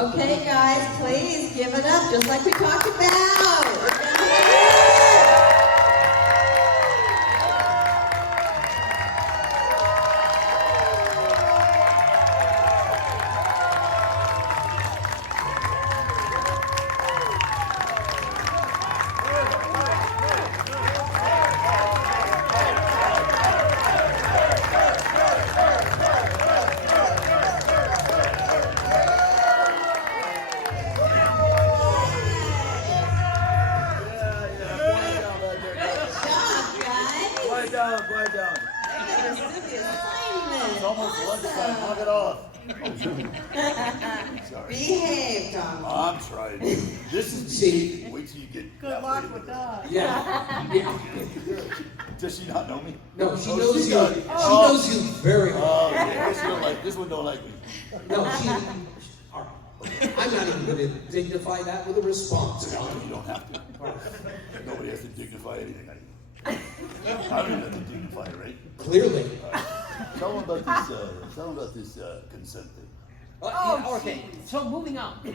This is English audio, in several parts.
Okay, guys, please give it up, just like we talked about. Behave, Tom. I'm trying. This is see. Wait till you get. Good luck with that. Yeah. Does she not know me? No, she knows you. She knows you very well. Oh, yeah. This one don't like me. No, she. All right. I'm not even going to dignify that with a response. No, you don't have to. Nobody has to dignify anything. I don't even have to dignify it, right? Clearly. Tell them about this. Tell them about this consent thing. Okay. So moving on. So,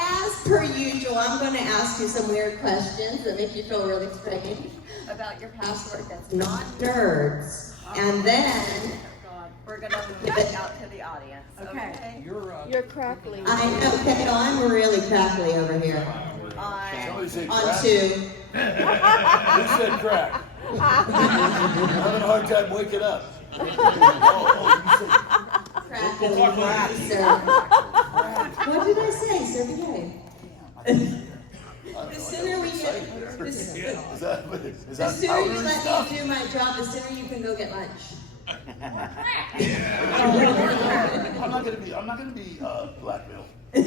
as per usual, I'm going to ask you some weird questions that make you feel really strange about your password that's not nerds. And then we're going to give it out to the audience. Okay. You're crackly. I'm really crackly over here. Somebody said On crack. 2. Who said crack? I'm having a hard time waking up. Oh, you said Crack and crack, sir. What did I say, sir? Behave. The sooner we get, the sooner you let me do my job, the sooner you can go get lunch. I'm not gonna be blackmailed. I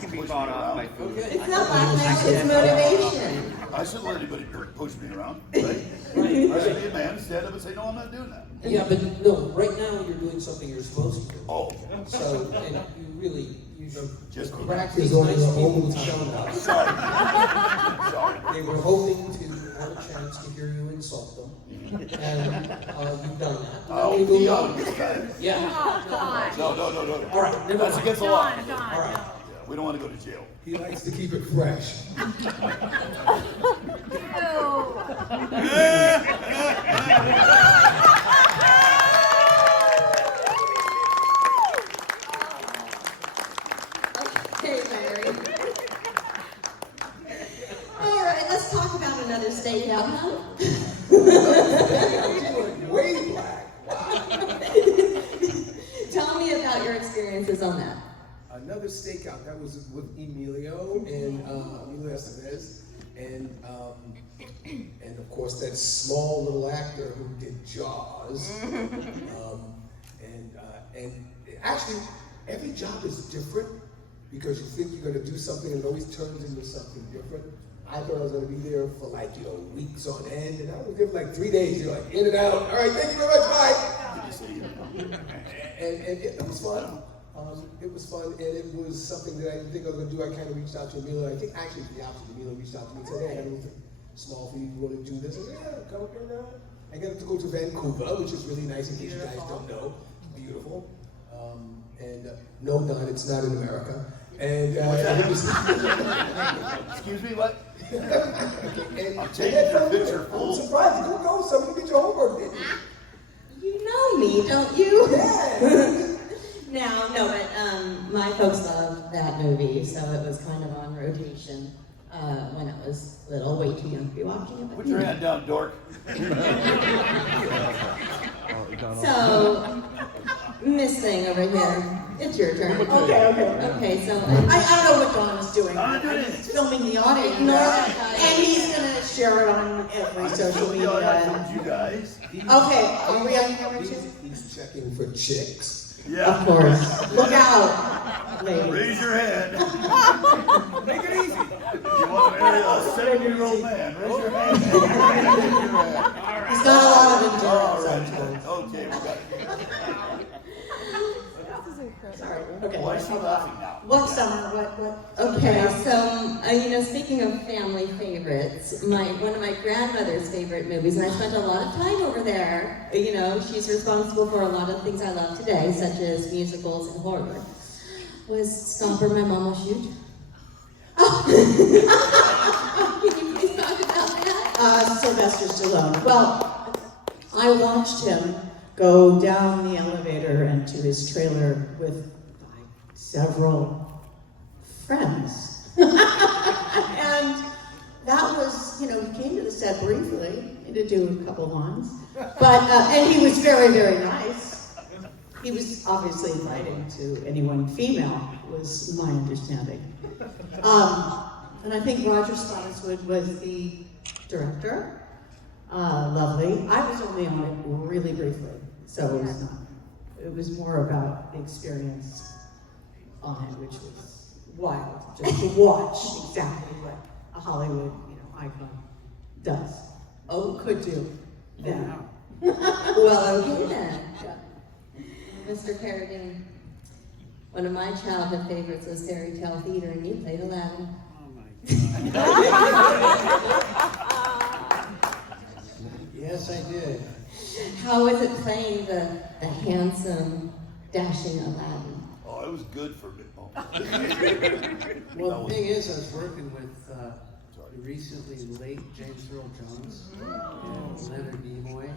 can be bought off by food. It's not blackmail, it's motivation. I shouldn't let anybody push me around, right? I should be a man, stand up and say, no, I'm not doing that. Yeah, but no, right now you're doing something you're supposed to do. Oh. So, and you should just practice nice people to show up. Sorry. They were hoping to have a chance to hear you insult them. And you've done that. Oh, be on this time. Yeah. No. All right, that's against the law. All right. Yeah, we don't want to go to jail. He likes to keep it fresh. Okay, Larry. All right, let's talk about another stakeout, huh? Way black. Tell me about your experiences on that. Another stakeout that was with Emilio and Emilio Estevez, and of course that small little actor who did Jaws, and actually every job is different because you think you're going to do something and it always turns into something different. I thought I was going to be there for weeks on end, and I was there for 3 days. You're in and out. All right, thank you very much. Bye. And it was fun. It was fun, and it was something that I didn't think I was going to do. I kind of reached out to Emilio. I think actually the opposite. Emilio reached out to me and said, "Hey, I have anything small for you. You want to do this?" I said, "Yeah, come up and I got to go to Vancouver, which is really nice. In case you guys don't know, beautiful. No, Don, it's not in America. And it was. Excuse me, what? I'm taking your picture, fool. I'm surprised. Don't go. Somebody did your homework, didn't you? You know me, don't you? Yeah. No, but my folks loved that movie, so it was kind of on rotation when it was little, way too young to be watching it. Put your hand down, dork. So, Miss Thing over here, it's your turn. Okay, so I don't know what Don is doing. He's filming the audience. And he's going to share it on every social media. You guys. Okay, are we on camera too? He's checking for chicks. Yeah. Of course. Look out, ladies. Raise your hand. Make it easy. You want to marry a 70-year-old man? Raise your hand. He's got a lot of endurance. All right. Okay, we got it. Sorry. Okay. Why is she laughing now? What summer? What? Okay, so speaking of family favorites, one of my grandmother's favorite movies, and I spent a lot of time over there. She's responsible for a lot of things I love today, such as musicals and horror. Was Stomper My Mom Will Shoot? Oh. Can you please talk about that? Sylvester Stallone. Well, I watched him go down the elevator and to his trailer with several friends. And that was, he came to the set briefly to do a couple lines. But, and he was very, very nice. He was obviously inviting to anyone female, was my understanding. And I think Roger Spottiswoode was the director. Lovely. I was only on it really briefly, so it was more about the experience on it, which was wild, just to watch exactly what a Hollywood, icon does. Could do. Yeah. Well, okay then. Mr. Carradine, one of my childhood favorites was Fairy Tale Theater, and you played Aladdin. Oh my God. Yes, I did. How was it playing the handsome, dashing Aladdin? Oh, it was good for me. Oh. Well, the thing is, I was working with the recently late James Earl Jones and Leonard Nimoy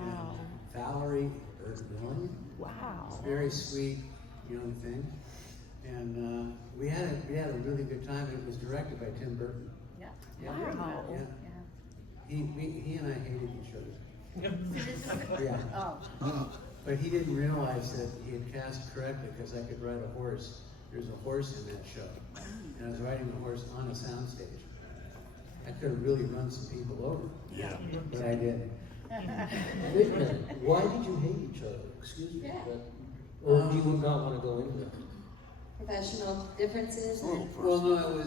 and Valerie Erdman. Wow. Very sweet young thing, and we had a really good time. It was directed by Tim Burton. Yeah. Yeah. Wow. Yeah. He and I hated each other. Yeah. Oh. But he didn't realize that he had cast correctly because I could ride a horse. There's a horse in that show, and I was riding the horse on a soundstage. I could have really run some people over. Yeah. But I didn't. Wait a minute, why did you hate each other? Excuse me. Yeah. Or do you not want to go into it? Professional differences? Well, no, it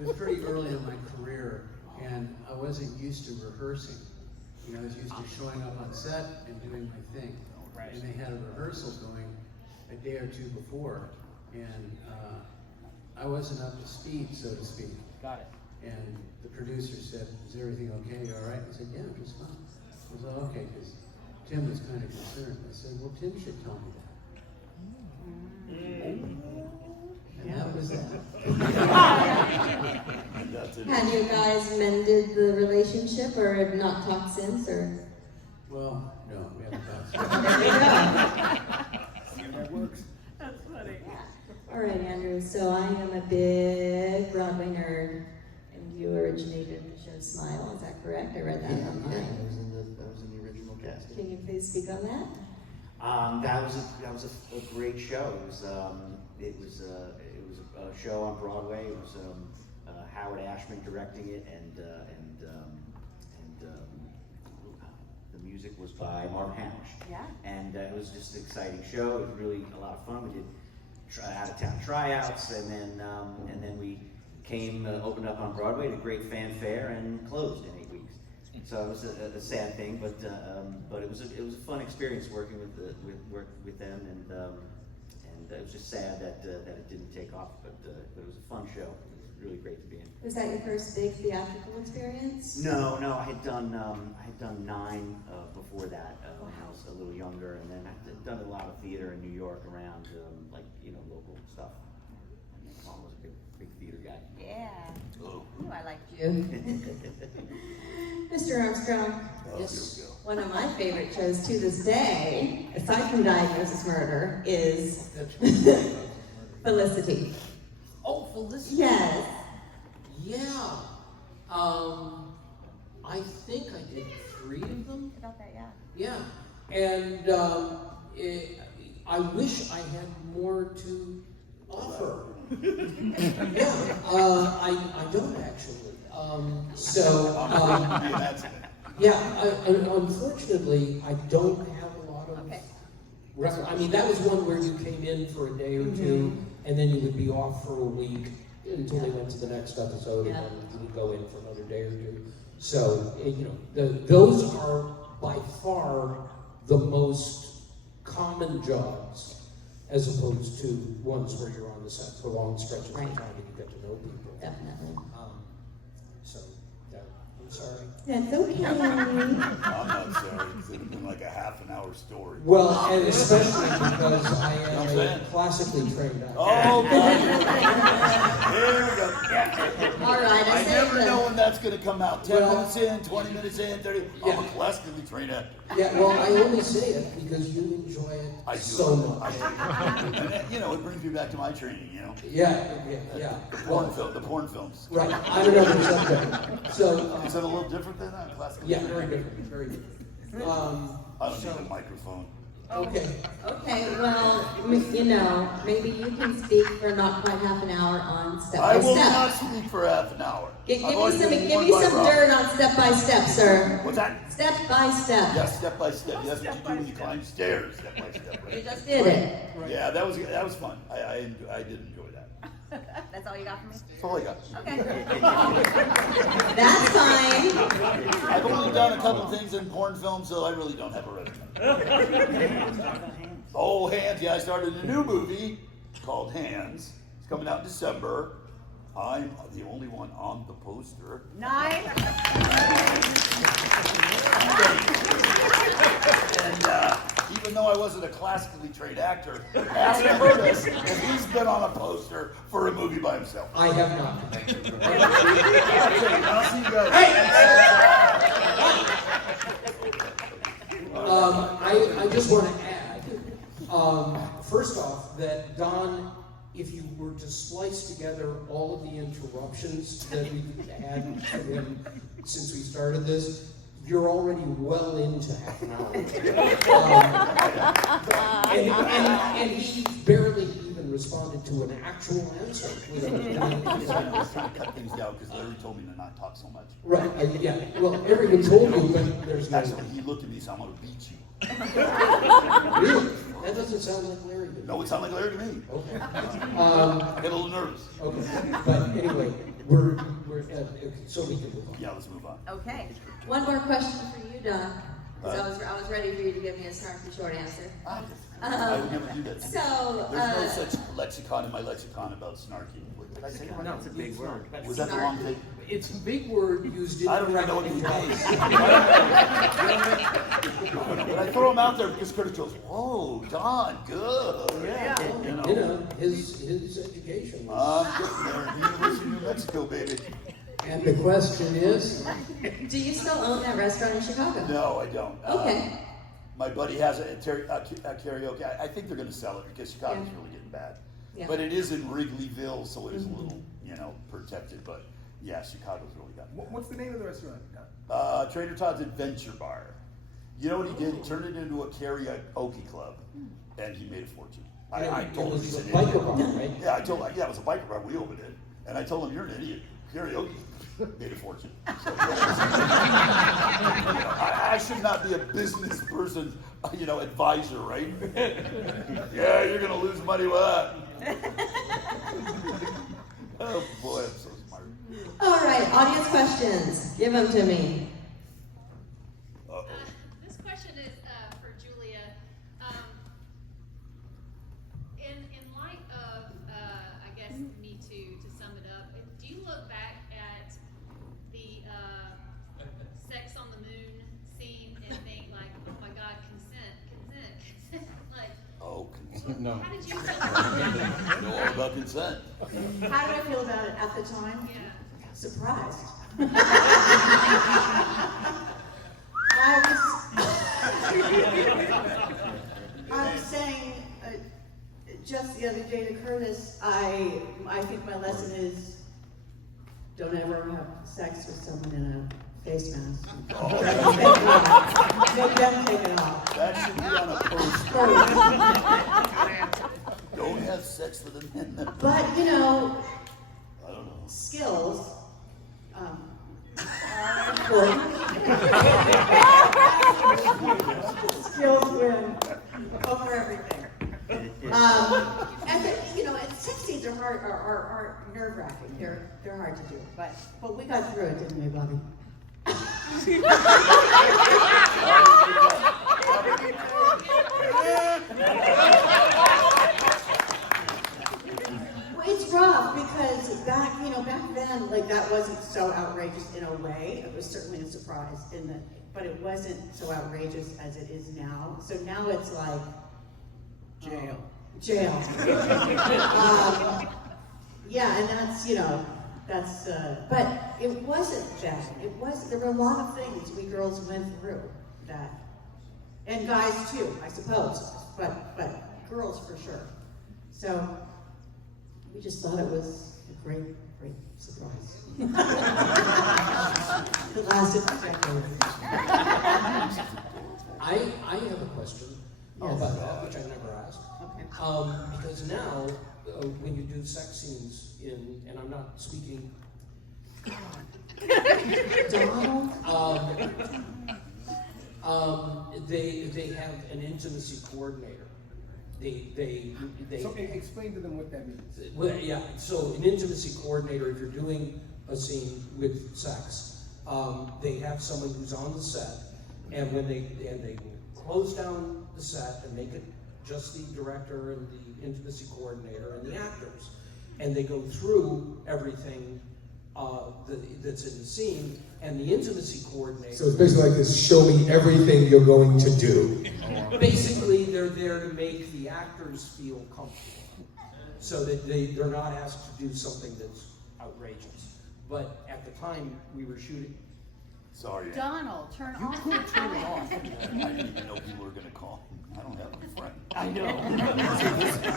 was pretty early in my career, and I wasn't used to rehearsing. I was used to showing up on set and doing my thing. And they had a rehearsal going a day or two before, and I wasn't up to speed, so to speak. Got it. And the producer said, "Is everything okay? You all right?" I said, "Yeah, just fine." I was like, "Okay," because Tim was kind of concerned. I said, "Well, Tim should tell me that." And that was that. Have you guys mended the relationship, or have not talked since, or? Well, no, we haven't talked. That works. That's funny. All right, Andrew, so I am a big Broadway nerd, and you originated the show Smile, is that correct? I read that online. Yeah, that was in the original casting. Can you please speak on that? That was a great show. It was a show on Broadway. It was Howard Ashman directing it, and the music was by Mark Hamish. Yeah. And it was just an exciting show. It was really a lot of fun. We did out-of-town tryouts, and then we opened up on Broadway to great fanfare and closed in 8 weeks. So it was a sad thing, but it was a fun experience working with them, and it was just sad that it didn't take off. But it was a fun show. It was really great to be in. Was that your first big theatrical experience? No, I had done 9 before that when I was a little younger, and then I'd done a lot of theater in New York around local stuff. And Paul was a big theater guy. Yeah. Oh. Ooh, I liked you. Mr. Armstrong, Oh, here we go. one of my favorite shows to this day, aside from Diagnosis Murder, is Felicity. Oh, Felicity. Yes. Yeah. I think I did 3 of them. About that, yeah. Yeah. And I wish I had more to offer. Yeah. I don't actually. Unfortunately, I don't have a lot of reference. I mean, that was one where you came in for a day or two, and then you would be off for a week until they went to the next episode, and then you would go in for another day or two. So, those are by far the most common jobs as opposed to ones where you're on the set for long stretches of time Right. and you get to know people. Definitely. So, yeah, I'm sorry. That's okay. I'm not sorry, because it would have been like a half an hour story. Well, and especially because I You know what I'm am a saying? classically trained actor. Oh, God. Here we go. All right, I I say never the- know when that's going to come out. 10 Well- minutes in, 20 minutes in, 30. Yeah. I'm a classically trained actor. Yeah, well, I only say it because you enjoy it I do. so much. And that, you know, it brings me back to my training, you know. Yeah. The porn films. Right, I'm another subject. So, Is it a little different than that? Classical? yeah, very different, very different. I don't need a microphone. Okay. Okay, well, you know, maybe you can speak for not quite half an hour on step I by will step. not speak for half an hour. Give I've me already some, been give warned me by some Rob. dirt on step by step, sir. What's that? Step by step. Yeah, step by step. That's what you do when you climb stairs, step by step. You Right? just did it. Yeah, that was fun. I did enjoy that. That's all you got from me? That's all I got. Okay. That's fine. I've only done a couple things in porn films, so I really don't have a resume. Oh, Hands. Yeah, I started a new movie called Hands. It's coming out in December. I'm the only one on the poster. Nine. And even though I wasn't a classically trained actor, ask Curtis if he's been on a poster for a movie by himself. I have not. I'll see you guys. I just want to add, first off, that Don, if you were to slice together all of the interruptions that we've had to him since we started this, you're already well into half an hour. And he barely even responded to an actual answer. I was trying to cut things down because Larry told me to not talk so much. Right, yeah. Well, everyone told you, but there's no... Actually, he looked at me, so I'm going to beat you. Really? That doesn't sound like Larry to me. No, it sounded like Larry to me. Okay. I get a little nervous. Okay. But anyway, we're so we can move on. Yeah, let's move on. Okay. One more question for you, Don. 'Cause I was ready for you to give me a snarky short answer. I would never do that. So, There's no such lexicon in my lexicon about snarky. What did I say? No, it's a big word. Was that the wrong thing? It's a big word used in I don't even know what it means. But I throw him out there because Curtis goes, "Whoa, Don, good." Yeah. You know, his education. Getting there. University of New Mexico, baby. And the question is, do you still own that restaurant in Chicago? No, I don't. Okay. My buddy has a karaoke. I think they're going to sell it because Chicago's really getting bad. Yeah. But it is in Wrigleyville, so it is a little, protected. But yeah, Chicago's really got bad. What's the name of the restaurant? Trader Todd's Adventure Bar. You know what he did? He turned it into a karaoke club, and he made a fortune. I it told him was he's a an biker idiot. bar, right? Yeah, I told him, yeah, it was a biker bar. We opened it, and I told him, "You're an idiot. Karaoke made a fortune." So, I should not be a business person, advisor, right? Yeah, you're gonna lose money with that. Oh boy, I'm so smart. All right, audience questions. Give them to me. Uh-oh. This question is for Julia. In light of, I guess, Me Too, to sum it up, do you look back at the sex on the moon scene and think like, oh my God, consent, like, Oh, consent. No. how did you feel about that? Know all about consent. How did I feel about it at the time? Yeah. Surprised. I was saying just the other day to Curtis, I think my lesson is don't ever have sex with someone in a face mask. Make them take it off. That should be on a poster. Don't have sex with a man. But I don't know. skills are important. Skills win over everything. And sex scenes are hard, are nerve wracking. They're hard to do, but we got through it, didn't we, Bobby? like, that wasn't so outrageous in a way. It was certainly a surprise but it wasn't so outrageous as it is now. So now it's like Jail. jail. Yeah, and that's, but it wasn't that. There were a lot of things we girls went through that, and guys too, I suppose, but girls for sure. So we just thought it was a great surprise. It lasted for decades. I have a question about that, which I never asked. Okay. Because now, when you do sex scenes and I'm not speaking. Donald? They have an intimacy coordinator. So explain to them what that means. Well, yeah. So an intimacy coordinator, if you're doing a scene with sex, they have someone who's on the set, and when they close down the set and make it just the director and the intimacy coordinator and the actors, and they go through everything that's in the scene, and the intimacy coordinator. So it's basically like this: show me everything you're going to do. Basically, they're there to make the actors feel comfortable, so that they're not asked to do something that's outrageous. But at the time we were shooting. Sorry. Donald, turn You off. could turn it off. I didn't even know people were gonna call. I don't have a friend. I know.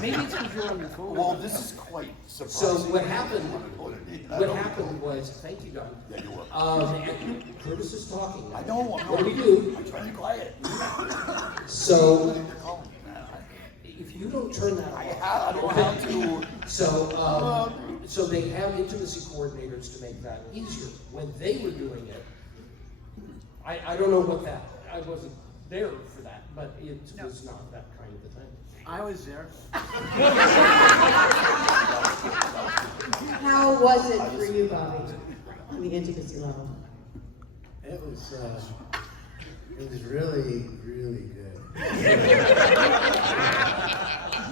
Maybe it's because you're on your phone. Well, this is quite So surprising. what happened? I What don't- happened was, thank you, Don. Yeah, you're welcome. And Curtis is talking. I know. What do we do? I'm trying to be quiet. So They're calling me, man. if you don't turn that I off. don't know how to. So they have intimacy coordinators to make that easier. When they were doing it, I don't know what that, I wasn't there for that, but it was not that kind of a thing. I was there. How was it for you, Bobby, on the intimacy level? It was really, really good.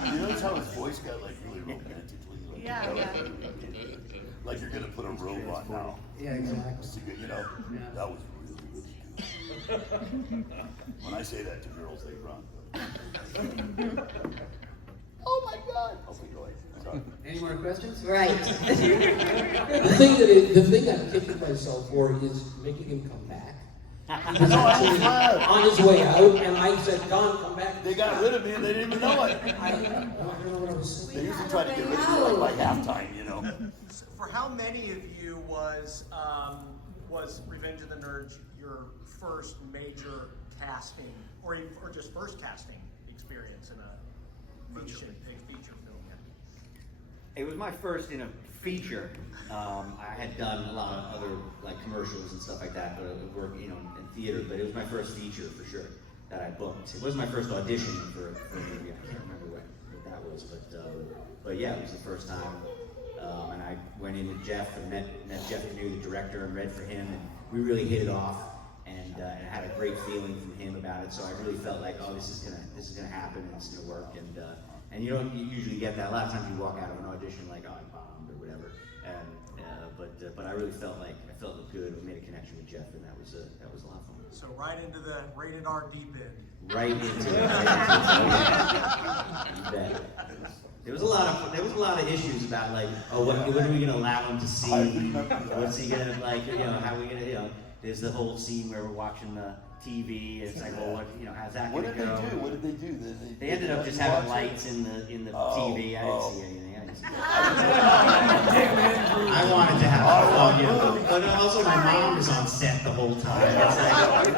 You notice how his voice got like really romantically? Like, Yeah. Like you're gonna put a robe on now. Yeah, exactly. You know, that was really, really good. When I say that to girls, they run. Oh my God! Okay, go ahead. Sorry. Any more questions? Right. The thing I'm kicking myself for is making him come back. He was actually on his way out, and I said, Don, come back. They got rid of me and they didn't even know it. I don't know what I was They saying. usually try to get rid of me like by halftime, you know. For how many of you was Revenge of the Nerds your first major casting, or just first casting experience in a feature film? Yeah. It was my first in a feature. I had done a lot of other like commercials and stuff like that, but I worked, in theater. But it was my first feature for sure that I booked. It was my first audition for a movie. I can't remember what that was, but yeah, it was the first time. And I went in with Jeff and met Jeff Canoe, the director, and read for him, and we really hit it off. And had a great feeling from him about it. So I really felt like, oh, this is gonna happen, and it's gonna work. And you don't usually get that. A lot of times you walk out of an audition like, oh, I bombed or whatever. But I really felt like it good. We made a connection with Jeff, and that was a lot of fun. So right into the rated R deep end. Right into it. You bet. There was a lot of issues about like, oh, what are we gonna allow him to see? What's he gonna like? How are we gonna? There's the whole scene where we're watching the TV. And it's like, well, how's that What gonna did go? they do? What did they do? They ended up just having lights in the TV. I didn't see anything. I wanted to have fun, but also my mom was on set the whole time. It's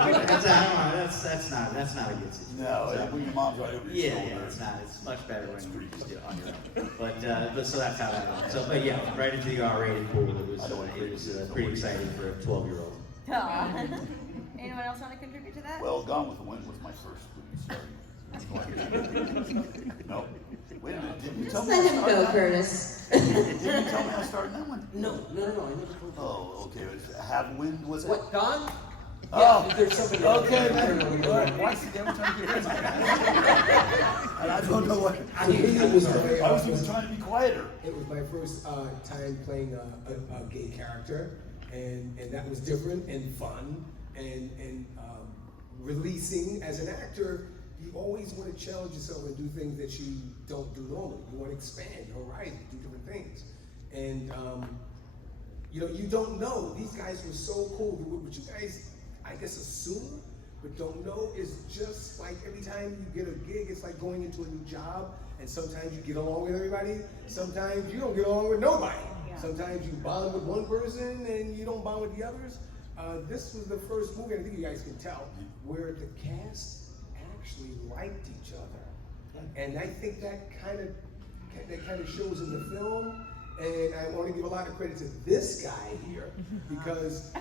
like, that's not a good situation. No, when your mom's right over your shoulder. Yeah, it's not. It's much better when you just do it on your own. But so that's how that went. So, but yeah, right into the R-rated pool. It was pretty exciting for a 12-year-old. Anyone else want to contribute to that? Well, Gone with the Wind was my first movie starting. No. Wait a minute, didn't you tell Just me let I him started go, that? Curtis. Didn't you tell me I started that one? No, I never told you. Oh, okay. Have Wind was it? What, Don? Oh, there's somebody. okay, man. Why is the devil trying to get I don't know what. I was I was even trying to be quieter. It was my first time playing a gay character, and that was different and fun and releasing. As an actor, you always want to challenge yourself and do things that you don't do normally. You want to expand your horizons, do different things, and you know, you don't know. These guys were so cool. What you guys, I guess, assume but don't know is just like every time you get a gig, it's like going into a new job, and sometimes you get along with everybody, sometimes you don't get along with nobody. Yeah. Sometimes you bond with one person and you don't bond with the others. This was the first movie, and I think you guys can tell, where the cast actually liked each other. And I think that kind of shows in the film. And I want to give a lot of credit to this guy here, because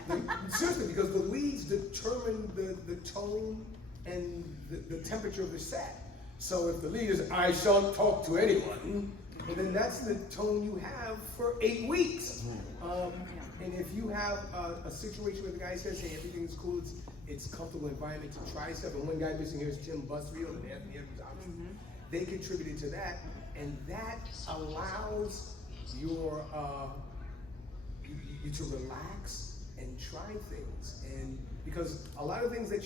seriously, because the leads determine the tone and the temperature of the set. So if the lead is, I shan't talk to anyone, well, then that's the tone you have for 8 weeks. And if you have a situation where the guy says, hey, everything's cool, it's a comfortable environment to try stuff, and one guy missing here is Tim Busfield and Anthony Edwards, obviously. They contributed to that, and that allows you to relax and try things. And because a lot of things that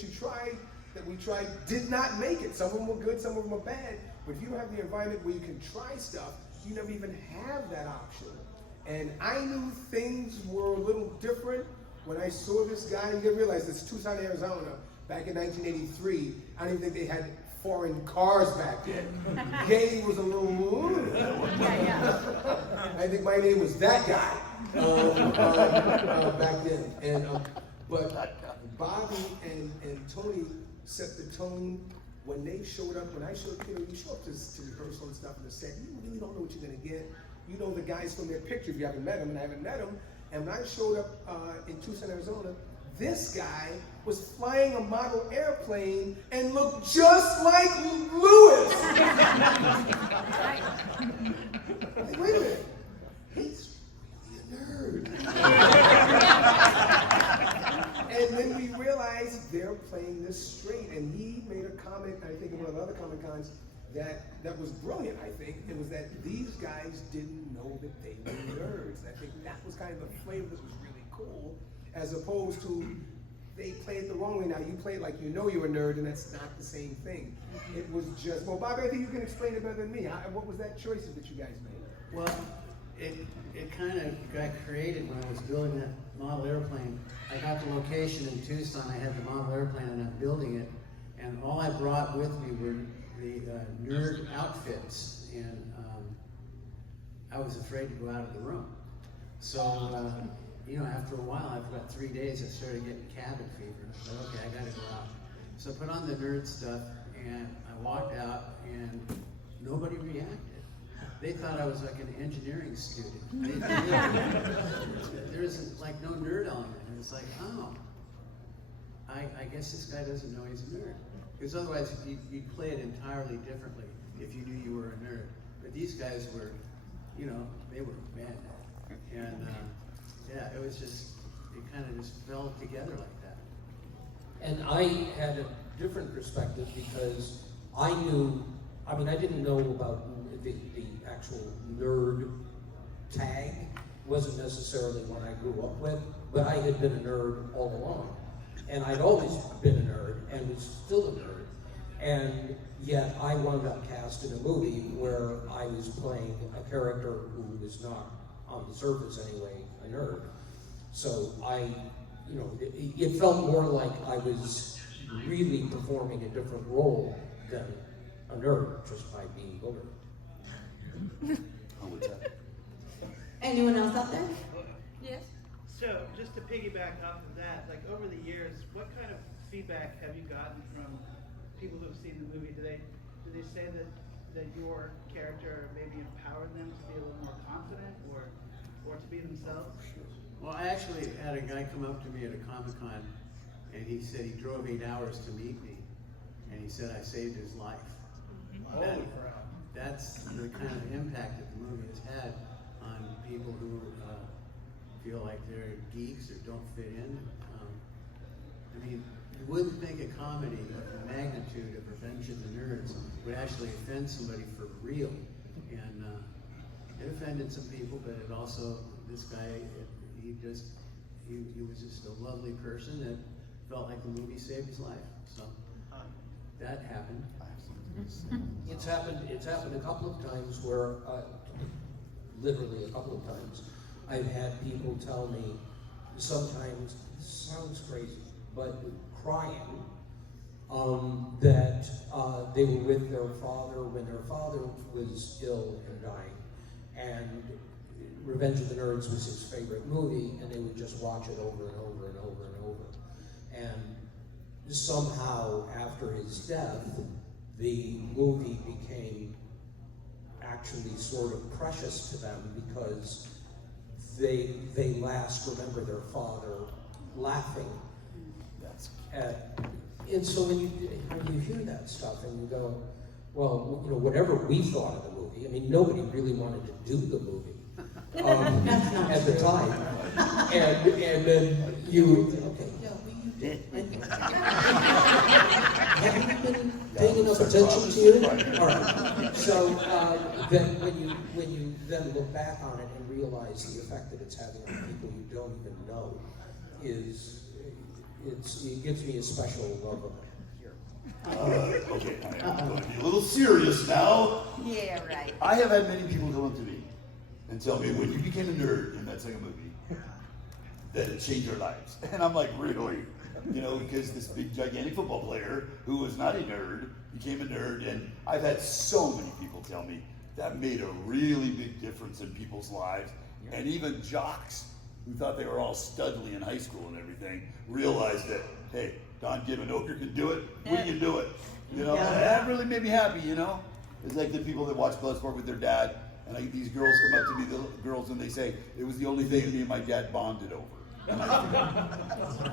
we tried did not make it. Some of them were good, some of them were bad. But if you have the environment where you can try stuff, you never even have that option. And I knew things were a little different when I saw this guy. You gotta realize this, Tucson, Arizona, back in 1983. I don't even think they had foreign cars back then. Gay was a little, I think my name was that guy back then. And but Bobby and Tony set the tone when they showed up. When I showed, you know, you show up to rehearsal and stuff in the set, you really don't know what you're gonna get. You know the guys from their picture if you haven't met them, and I haven't met them. And when I showed up in Tucson, Arizona, this guy was flying a model airplane and looked just like Lewis. Like, wait a minute, he's really a nerd. And then we realized they're playing this straight, and he made a comment, I think in one of the other Comic Cons, that was brilliant, I think. It was that these guys didn't know that they were nerds. I think that was kind of the flavor that was really cool, as opposed to they play it the wrong way. Now you play it like you know you're a nerd, and that's not the same thing. It was just, well, Bobby, I think you can explain it better than me. What was that choice that you guys made? Well, it kind of got created when I was building that model airplane. I got the location in Tucson, I had the model airplane and I'm building it, and all I brought with me were the nerd outfits, and I was afraid to go out of the room. So, you know, after a while, after about 3 days, I started getting cabin fever. I thought, okay, I gotta go out. So I put on the nerd stuff, and I walked out, and nobody reacted. They thought I was like an engineering student. There was like no nerd element. And it's like, oh, I guess this guy doesn't know he's a nerd. Because otherwise, you'd play it entirely differently if you knew you were a nerd. But these guys were, you know, they were mad. And yeah, it was just, it kind of just fell together like that. And I had a different perspective because I knew, I mean, I didn't know about the actual nerd tag. Wasn't necessarily one I grew up with, but I had been a nerd all along. And I'd always been a nerd and was still a nerd. And yet I wound up cast in a movie where I was playing a character who was not, on the surface anyway, a nerd. So you know, it felt more like I was really performing a different role than a nerd, just by being older. Anyone else out there? Yes. So, just to piggyback off of that, like over the years, what kind of feedback have you gotten from people who have seen the movie? Do they say that your character maybe empowered them to be a little more confident or to be themselves? Well, I actually had a guy come up to me at a Comic-Con, and he said he drove 8 hours to meet me, and he said I saved his life. Holy crap. That's the kind of impact that the movie has had on people who feel like they're geeks or don't fit in. I mean, you wouldn't think a comedy of the magnitude of Revenge of the Nerds would actually offend somebody for real. And it offended some people, but it also, this guy, he was just a lovely person that felt like the movie saved his life. So that happened. It's happened a couple of times where, literally a couple of times, I've had people tell me, sometimes, it sounds crazy, but crying, that they were with their father when their father was ill and dying, and Revenge of the Nerds was his favorite movie, and they would just watch it over and over and over and over. And somehow, after his death, the movie became actually sort of precious to them because they last remember their father laughing at, and so when you hear that stuff and you go, well, you know, whatever we thought of the movie, I mean, nobody really wanted to do the movie at the time, and then you, okay, yeah, we did. Have you been paying enough attention to you? All right. So then when you then look back on it and realize the effect that it's having on people you don't even know it gives me a special love of it. Okay, I'm going to be a little serious now. Yeah, right. I have had many people come up to me and tell me when you became a nerd in that second movie, that it changed their lives. And I'm like, really? You know, because this big gigantic football player who was not a nerd became a nerd, and I've had so many people tell me that made a really big difference in people's lives. And even jocks who thought they were all studly in high school and everything realized that, hey, Don Gibb and Ogre can do it, we can do it. You know, and that really made me happy, you know? It's like the people that watch Bloodsport with their dad, and these girls come up to me, the girls, and they say, it was the only thing that me and my dad bonded over. And I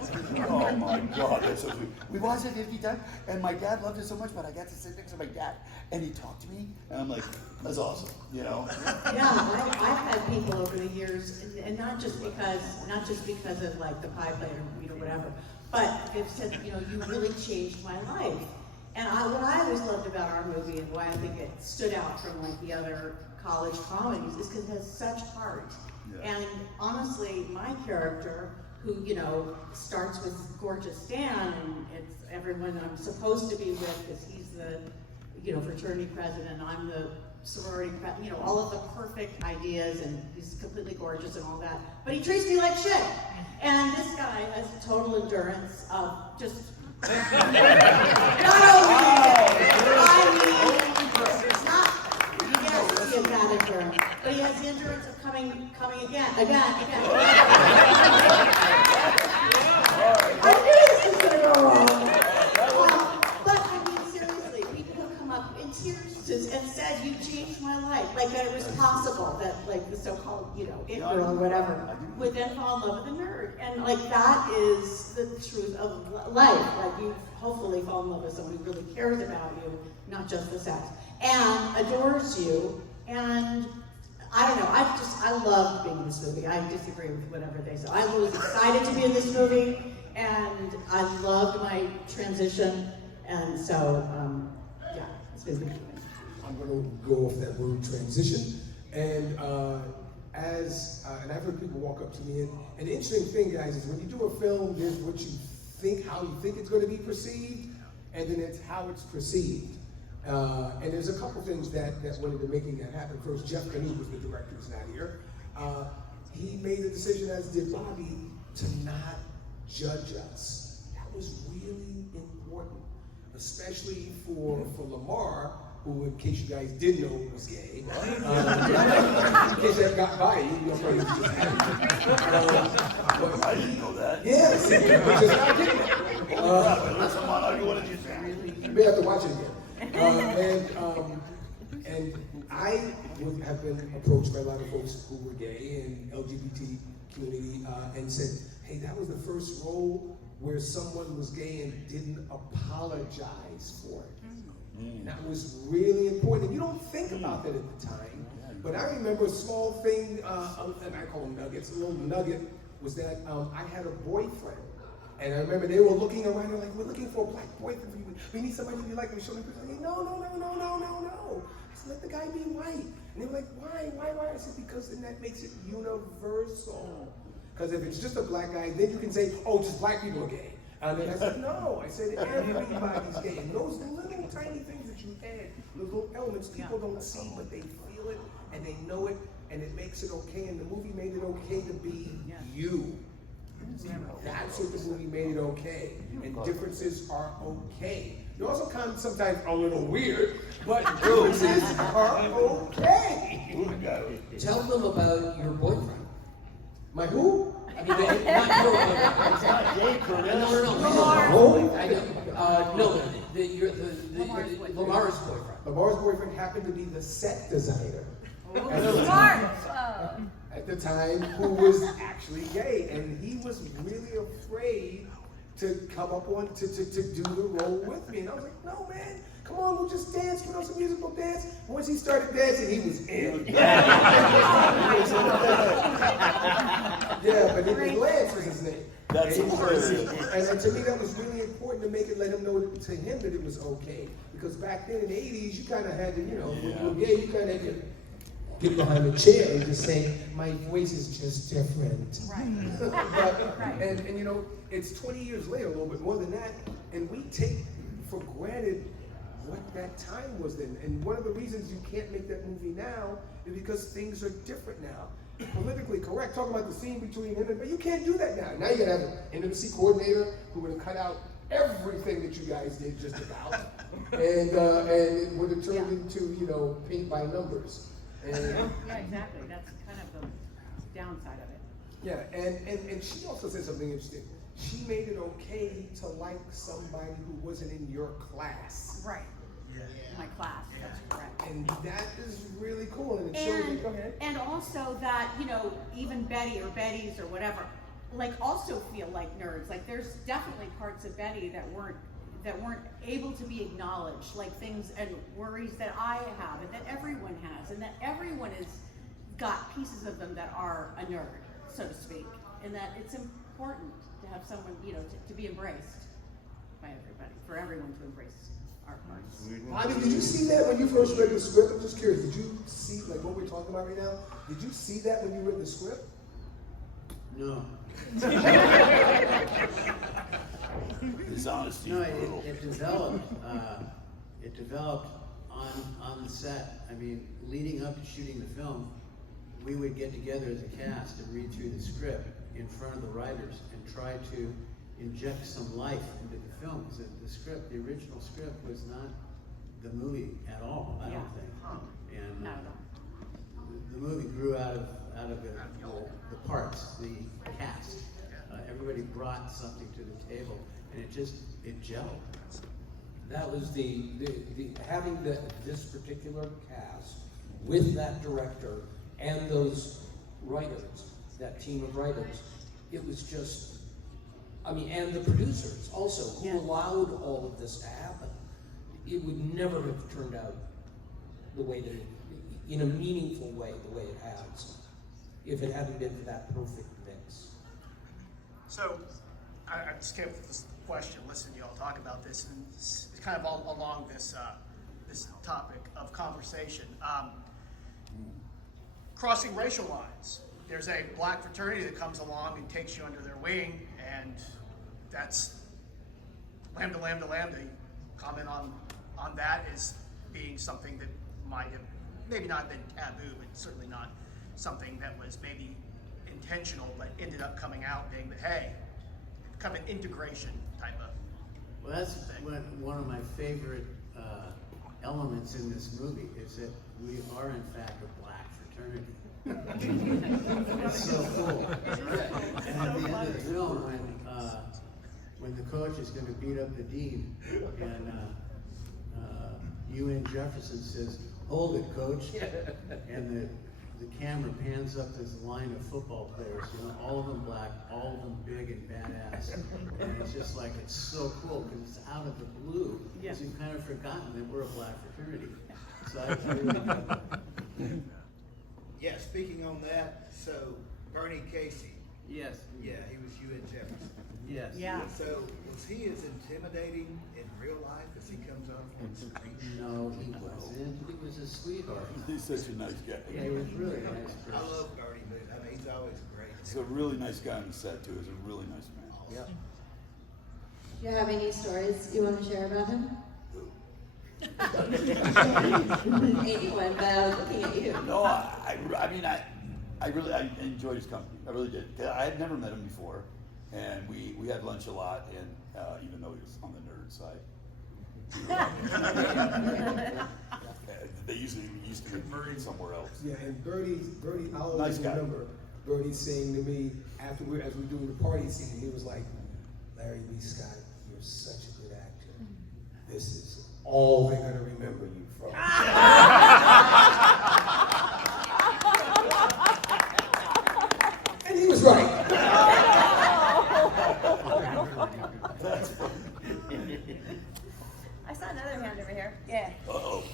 think, oh my God, that's so sweet. We watched it 50 times, and my dad loved it so much, but I got to sit next to my dad, and he talked to me, and I'm like, that's awesome, you know? Yeah, I've had people over the years, and not just because of like the pie plate or, you know, whatever, but they've said, you know, you really changed my life. And what I always loved about our movie and why I think it stood out from like the other college comedies is because it has such heart. Yeah. And honestly, my character, who, you know, starts with gorgeous Dan, and it's everyone I'm supposed to be with because he's the, you know, fraternity president, I'm the sorority president, you know, all of the perfect ideas, and he's completely gorgeous and all that. But he treats me like shit. And this guy has total endurance of just not only, yes, he has that endurance, but he has the endurance of coming again. I knew this was going to go wrong. But I mean, seriously, people have come up in tears and said, you changed my life. Like that it was possible that like the so-called, you know, it girl or whatever would then fall in love with a nerd. And like that is the truth of life. Like you hopefully fall in love with someone who really cares about you, not just the sex, and adores you. And I don't know, I loved being in this movie. I disagree with whatever they say. I was excited to be in this movie, and I loved my transition, and so, yeah, it's been good. I'm going to go off that word transition, and and I've heard people walk up to me, and an interesting thing, guys, is when you do a film, there's what you think, how you think it's going to be perceived, and then it's how it's perceived. And there's a couple things that went into making that happen. First, Jeff Canoe was the director, who's not here. He made the decision, as did Bobby, to not judge us. That was really important, especially for Lamar, who, in case you guys didn't know, was gay. In case that got by you, you'll probably just I didn't know that. Yes, because I didn't. Come on, what did you say? You may have to watch it again. And I would have been approached by a lot of folks who were gay and LGBT community and said, hey, that was the first role where someone was gay and didn't apologize for it. And that was really important. And you don't think about that at the time, but I remember a small thing, and I call them nuggets, a little nugget, was that I had a boyfriend And I remember they were looking around, they're like, we're looking for a black boyfriend for you. We need somebody you like. And show me pictures. I'm like, no. I said, let the guy be white. And they were like, why? I said, because then that makes it universal. Because if it's just a black guy, then you can say, oh, just black people are gay. And then I said, no. I said, everybody's gay. And those little tiny things that you add, those little elements, people don't see, but they feel it, and they know it, and it makes it okay. And the movie made it okay to be you. That's what the movie made it okay. And differences are okay. They're also kind of sometimes a little weird, but differences are okay. Tell them about your boyfriend. My who? I mean, not your boyfriend. It's not gay, Curtis. Lamar's boyfriend. Lamar's boyfriend happened to be the set designer. Smart. At the time, who was actually gay, and he was really afraid to come up on to do the role with me. And I was like, no man, come on, we'll just dance, put on some musical dance. And once he started dancing, he was in. Yeah, but it was Lance was his name. That's impressive. And to me, that was really important to make it, let him know to him that it was okay. Because back then in the 80s, you kind of had to, when you were gay, you kind of had to get behind a chair and just say, my voice is just different. Right. And it's 20 years later, a little bit more than that, and we take for granted what that time was then. And one of the reasons you can't make that movie now is because things are different now. Politically correct, talking about the scene between him and, but you can't do that now. Now you gotta have an intimacy coordinator who would have cut out everything that you guys did just about. And it would have turned into, paint by numbers. And, Yeah, exactly. That's kind of the downside of it. yeah, and she also said something interesting. She made it okay to like somebody who wasn't in your class. Right. My class, that's correct. And that is really cool. And it shows you, go ahead. And also that, even Betty or Betty's or whatever, also feel like nerds. Like there's definitely parts of Betty that weren't able to be acknowledged, like things and worries that I have and that everyone has, and that everyone has got pieces of them that are a nerd, so to speak, and that it's important to have someone, to be embraced by everybody, for everyone to embrace our parts. Bobby, did you see that when you first read the script? I'm just curious, did you see what we're talking about right now? Did you see that when you read the script? No. His honesty No, is brutal. it developed on the set. I mean, leading up to shooting the film, we would get together as a cast and read through the script in front of the writers and try to inject some life into the film. Because the original script was not the movie at all, I don't think. And Not at all. the movie grew out of the parts, the cast. Everybody brought something to the table, and it gelled. That was the having this particular cast with that director and those writers, that team of writers. It was just, and the producers also, who allowed all of this to happen. It would never have turned out the way that in a meaningful way, the way it has, if it hadn't been for that perfect mix. So, I just came up with this question, listening to y'all talk about this, and it's kind of all along this this topic of conversation. Crossing racial lines. There's a black fraternity that comes along and takes you under their wing, and that's lambda, lambda, lambda. Comment on that as being something that might have maybe not been taboo, but certainly not something that was maybe intentional, but ended up coming out being, but hey, kind of an integration type of. Well, that's one of my favorite elements in this movie is that we are in fact a black fraternity. It's so cool. And at the end of the film, when the coach is going to beat up the dean, and UN Jefferson says, "Hold it, coach," and the camera pans up this line of football players, all of them black, all of them big and badass. And it's just like, it's so cool because it's out of the blue. Because you've kind of forgotten that we're a black fraternity. So I really Yeah, speaking on that, so Bernie Casey, Yes. Yeah, he was you and Jefferson. Yes. Yeah. So was he as intimidating in real life as he comes up on screen? No, he wasn't. He was a sweetheart. He's such a nice guy. Yeah, he was really a nice I person. love Bernie, but I mean, he's always great. He's a really nice guy on the set too. He's a really nice man. Yep. Do you have any stories you want to share about him? Anyone, but I was looking at you. No, I mean, I really enjoyed his company. I really did. I had never met him before, and we had lunch a lot. And even though he was on the nerd side, they used to get married somewhere else. Yeah, and Bertie, I always Nice guy. remember Bertie saying to me after as we were doing the party scene, he was like, "Larry B. Scott, you're such a good actor. This is all they're gonna remember you from." And he was right. That's funny. I saw another hand over here. Yeah. Uh-oh.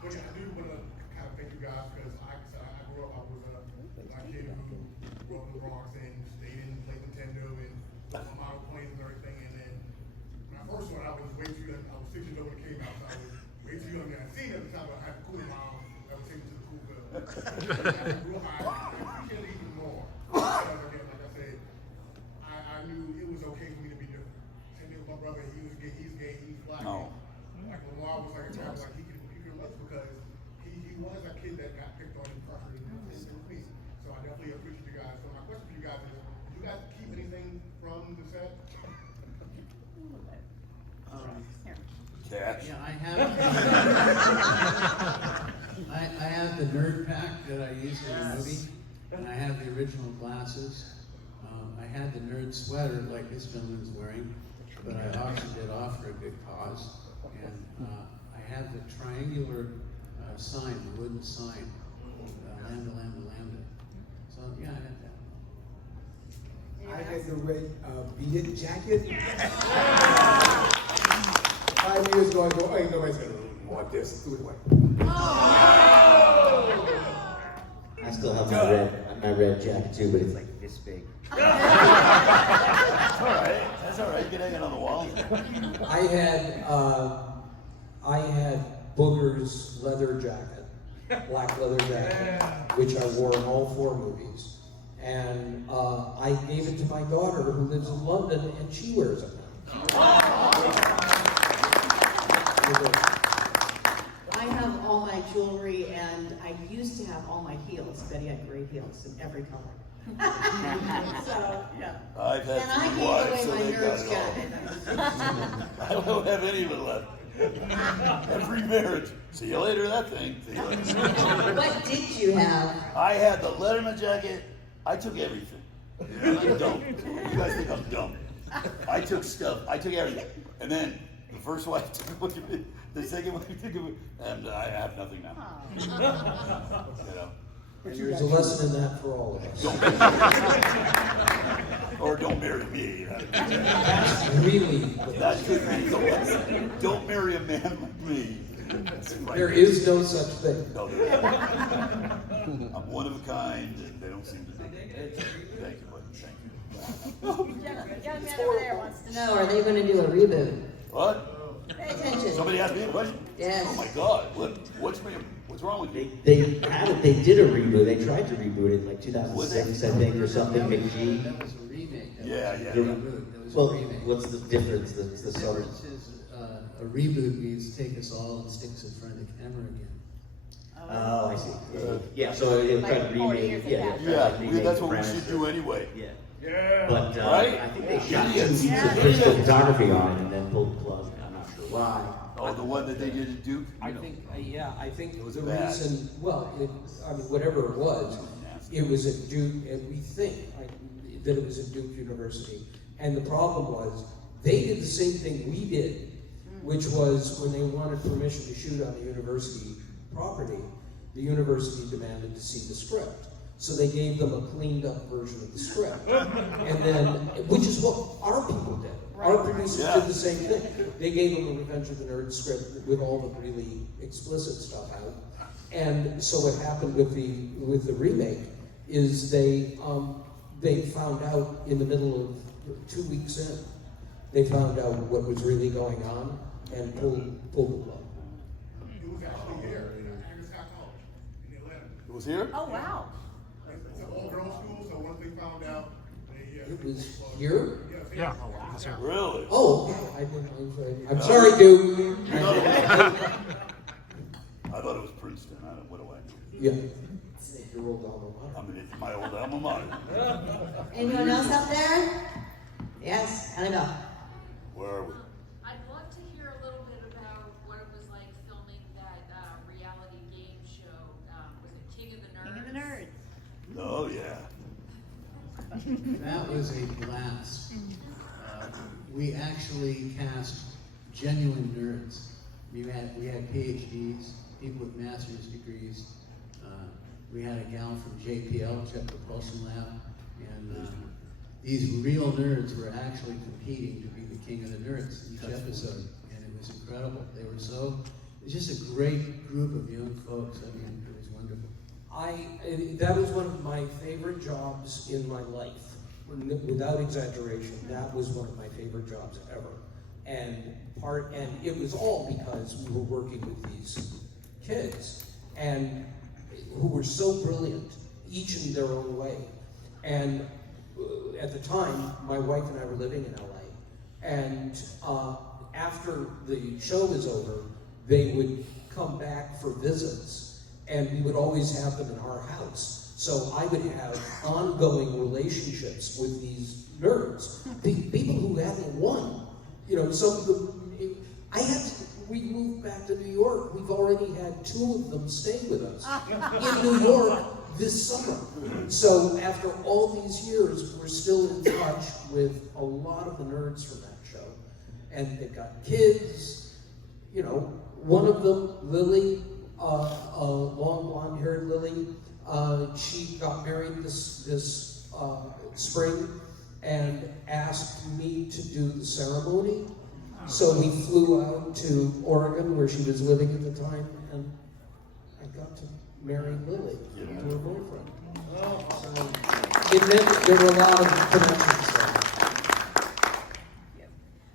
Well, yeah, I do want to kind of thank you guys because I grew up, I was a kid who grew up in the Bronx and stayed in, played Nintendo and model planes and everything. And then my first one, I was way too young. I was 6 years old when it came out, so I was way too young. And I seen it at the time, but I had a cool mom that would take me to the cool film. And as I grew up, I appreciated it even more. Because again, like I said, I knew it was okay for me to be different. Same thing with my brother, he was gay, he was black. No. Like Lamar was like a child, like he could relate because he was a kid that got picked on and pressured and me. So I definitely appreciate you guys. So my question for you guys is, do you guys keep anything from the set? Cash. Yeah, I have. I have the nerd pack that I used in the movie, and I have the original glasses. I had the nerd sweater like this gentleman's wearing, but I auctioned it off for a good cause. And I have the triangular sign, the wooden sign, Lambda, Lambda, Lambda. So yeah, I had that. I had the red beat it jacket. 5 years ago, I go, ain't nobody's gonna want this. Do it away. I still have my red jacket too, but it's like this big. That's all right. That's all right. You can hang it on the wall. I had Booger's leather jacket, black leather jacket, which I wore in all 4 movies. And I gave it to my daughter who lives in London, and she wears it now. I have all my jewelry, and I used to have all my heels. Betty had great heels in every color. So, yeah. I've had And I 3 gave wives, away so my they got nerd's it jacket. all. I don't have any of it left. Every marriage. See you later, that thing. See you later. What did you have? I had the Letterman jacket. I took everything. I'm dumb. You guys think I'm dumb. I took stuff. I took everything. And then the first wife took a look at me. The second wife took a look, and I have nothing now. You know. And there's a lesson in that for all of us. Or don't marry me. That's really That could be the lesson. Don't marry a man like me. There is no such thing. No, there isn't. I'm one of a kind, and they don't seem to be. Thank you, buddy. Thank you. Young man over there wants to No, are they going to do a reboot? What? Pay attention. Somebody asked me a question? Yes. Oh my God. What's wrong with you? They did a reboot. They tried to reboot it like 2006, I think, or something. McGee. That was a remake. Yeah. That was Well, a remake. what's the difference? The The sort of. difference is a reboot means take us all and sticks in front of the camera again. Oh, I see. Yeah, so it'll try to Like 40 remake. years Yeah, ago. they'll try to remake That's the what we premise should do anyway. Yeah. Yeah. But Right? I think they shot Idiots. two pieces of crystal photography on it and then pulled the plug. I'm not sure why. Oh, the one that they did at Duke? I think It was the bad. reason, whatever it was at Duke, and we think that it was at Duke University. And the problem was, they did the same thing we did, which was when they wanted permission to shoot on the university property, the university demanded to see the script. So they gave them a cleaned up version of the script. And then, which is what our people did. Our producers did the same thing. They gave them a Revenge of the Nerds script with all the really explicit stuff out. And so what happened with the remake is they they found out in the middle of 2 weeks in, they found out what was really going on and pulled the plug. It was actually here, in Scott College, in Atlanta. It was here? Oh, wow. It's an all-girls school, so once they found out, they, It was here? Yeah. Really? Oh, I'm sorry, dude. I thought it was Princeton. What do I know? Yeah. Your old alma mater. I mean, it's my old alma mater. Anyone else out there? Yes, Annabelle. Where are we? I'd love to hear a little bit about what it was like filming that reality game show. Was it King of the Nerds? King of the Nerds. Oh, yeah. That was a blast. We actually cast genuine nerds. We had PhDs, people with master's degrees. We had a gal from JPL, Jet Propulsion Lab, and these real nerds were actually competing to be the king of the nerds each episode, and it was incredible. It was just a great group of young folks. I mean, it was wonderful. That was one of my favorite jobs in my life. Without exaggeration, that was one of my favorite jobs ever. And it was all because we were working with these kids and who were so brilliant, each in their own way. And at the time, my wife and I were living in LA. And after the show was over, they would come back for visits, and we would always have them in our house. So I would have ongoing relationships with these nerds, people who hadn't won. You know, some of them, we moved back to New York. We've already had 2 of them stay with us in New York this summer. So after all these years, we're still in touch with a lot of the nerds from that show. And they've got kids, you know, one of them, Lily, long blonde-haired Lily, she got married this spring and asked me to do the ceremony. So we flew out to Oregon, where she was living at the time, and I got to marry Lily, to her boyfriend. So it meant there were a lot of connections there.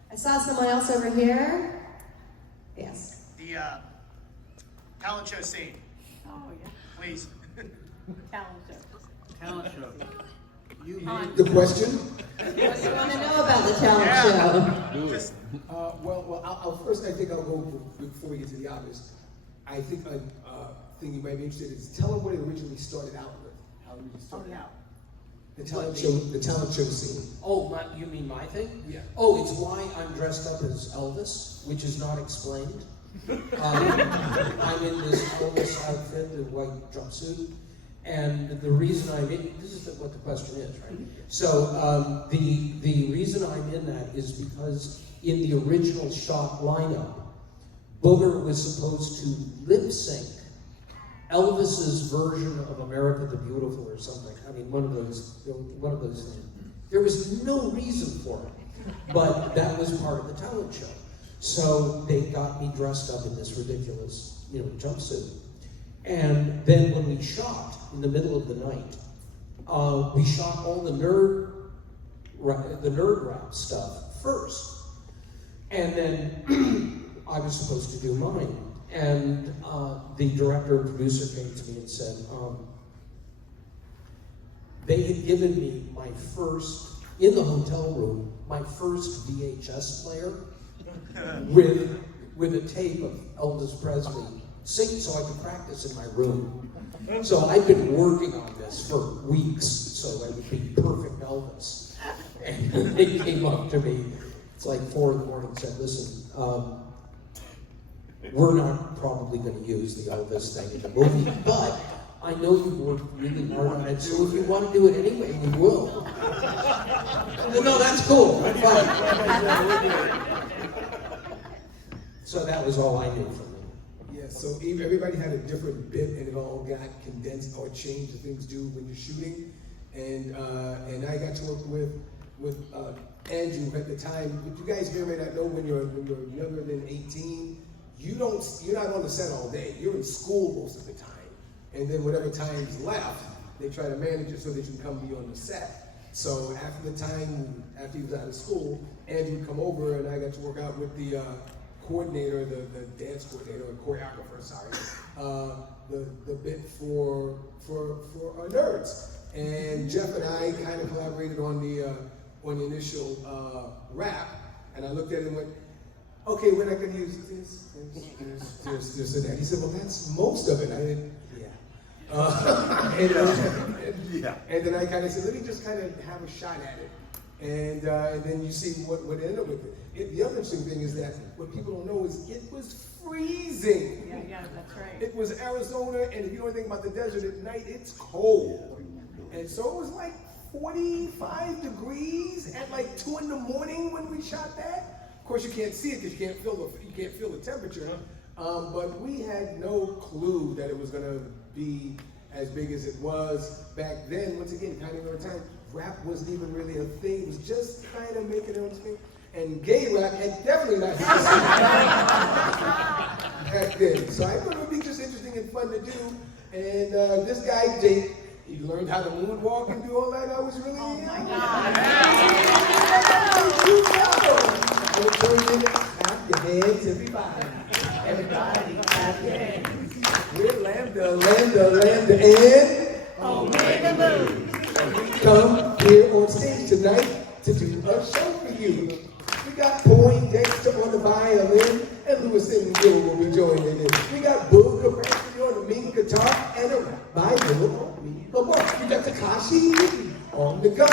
I saw someone else over here. Yes. The talent show scene, Oh, yeah. please. Talent show. Talent show. The question? What do you want to know about the talent show? Well, first I think I'll go before we get to the obvious. I think a thing you might be interested in is tell them what it originally started out with. How it originally started out. The talent show scene. Oh, you mean my thing? Yeah. Oh, it's why I'm dressed up as Elvis, which is not explained. I'm in this Elvis outfit, the white jumpsuit, and the reason I'm in, this is what the question is, right? So the reason I'm in that is because in the original shot lineup, Booger was supposed to lip sync Elvis's version of America the Beautiful or something. I mean, one of those things. There was no reason for it, but that was part of the talent show. So they got me dressed up in this ridiculous, jumpsuit. And then when we shot in the middle of the night, we shot all the nerd rap stuff first. And then I was supposed to do mine. And the director and producer came to me and said, they had given me my first, in the hotel room, my first VHS player with a tape of Elvis Presley singing so I could practice in my room. So I'd been working on this for weeks so I would be perfect Elvis. And they came up to me, it's like 4 a.m, and said, listen, we're not probably going to use the Elvis thing in the movie, but I know you worked really hard on it, so if you want to do it anyway, we will. No, that's cool. I'm fine. So that was all I knew from them. Yeah, so everybody had a different bit, and it all got condensed or changed as things do when you're shooting. And I got to work with Andrew at the time. But you guys may not know when you're younger than 18, you're not on the set all day. You're in school most of the time. And then whatever time's left, they try to manage it so that you can come be on the set. So after he was out of school, Andrew would come over and I got to work out with the coordinator, the dance coordinator, or choreographer, sorry, the bit for Nerds. And Jeff and I kind of collaborated on the initial rap, and I looked at it and went, okay, we're not gonna use this, and that. He said, well, that's most of it. I didn't, and then I kind of said, let me just kind of have a shot at it. And then you see what ended up with it. The other interesting thing is that what people don't know is it was freezing. Yeah, that's right. It was Arizona, and if you know anything about the desert at night, it's cold. And so it was like 45 degrees at like 2 in the morning when we shot that. Of course, you can't see it because you can't feel the temperature. But we had no clue that it was going to be as big as it was back then. Once again, kind of over time, rap wasn't even really a thing. It was just kind of making it own thing. And gay rap had definitely not happened back then. So I thought it would be just interesting and fun to do. And this guy, Jake, he learned how to moonwalk and do all that. I was really young. My And it turned into clap your hands, everybody. Everybody clap your hands. We're Lambda, and Omega Mu. Come here on stage tonight to do a show for you. We got Poindexter on the violin, and Lewis and Gibb will be joining in. We got Booker Presley on the main guitar, and a rap by Little Lamar. We got Cassese on the gun.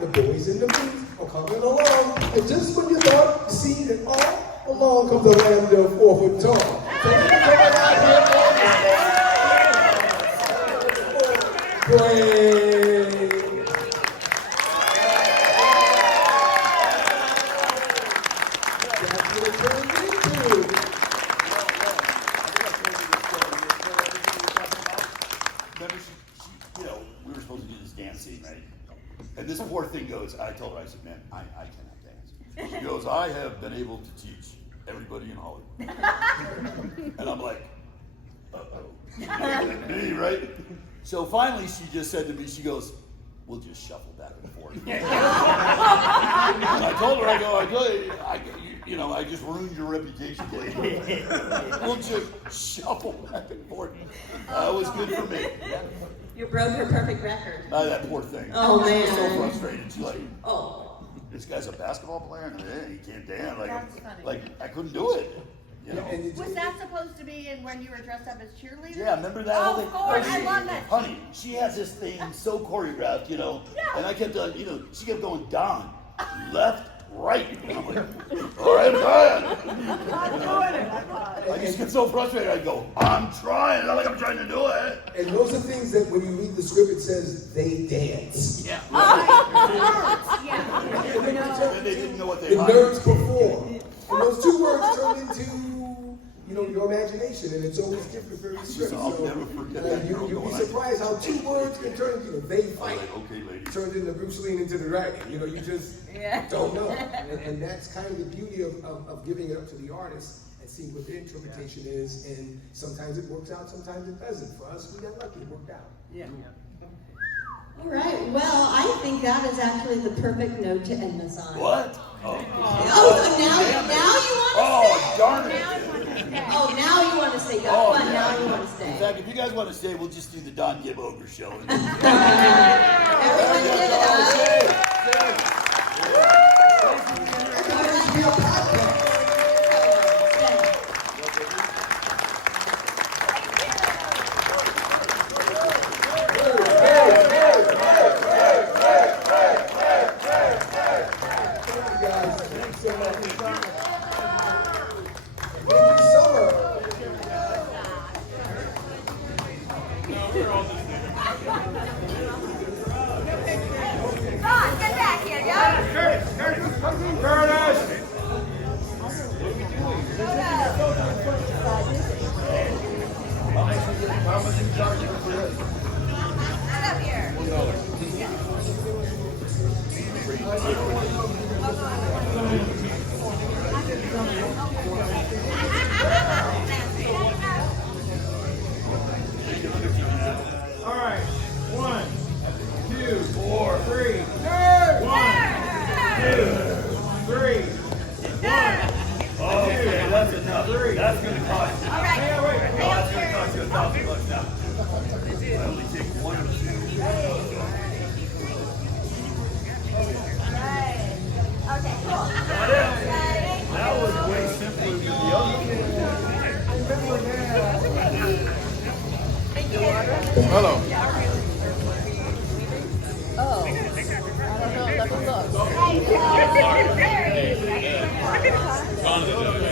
The boys in the booth are coming along. And just when you thought you seen it all, along comes the Lambda 4 foot tall. So we're coming out here on the stage. And this poor thing goes, I told her, I said, man, I cannot dance. She goes, I have been able to teach everybody in Hollywood. And I'm like, uh-oh. Me, right? So finally she just said to me, she goes, we'll just shuffle back and forth. And I told her, I just ruined your reputation, Dave. We'll just shuffle back and forth. That was good for me. You broke her perfect record. That poor thing. Oh, She man. was so frustrated. She's like, Oh. this guy's a basketball player and he can't dance. That's funny. Like I couldn't do it. You know? Was that supposed to be in when you were dressed up as cheerleaders? Yeah, remember that? Oh, of course, I love that. Honey, she has this thing so choreographed, you know. Yeah. And I kept on, she kept going down, left, right. And I'm like, all right, I'm trying. I'm doing it. I just get so frustrated. I go, I'm trying. Not like I'm trying to do it. And those are things that when you read the script, it says they dance. Yeah. Yeah. And they didn't know what they The were. nerds perform. And those two words turn into, your imagination, and it's always different for every script. I'll never forget that. You'll be surprised how two words can turn into, they fight. Okay, lady. Turned into Bruce Lee into the dragon. You just don't know. And that's kind of the beauty of giving it up to the artist and seeing what their interpretation is. And sometimes it works out, sometimes it doesn't. For us, we got lucky, it worked out. Yeah. All right. Well, I think that is actually the perfect note to end this on. What? Oh, so now you want to stay? darn it. Oh, now you want to stay. Now you want to stay. In fact, if you guys want to stay, we'll just do the Don Gibb Ogre show. Everyone give it All right, 1, 2, 3, Hello. Oh. I don't know. Let me look. Gone to the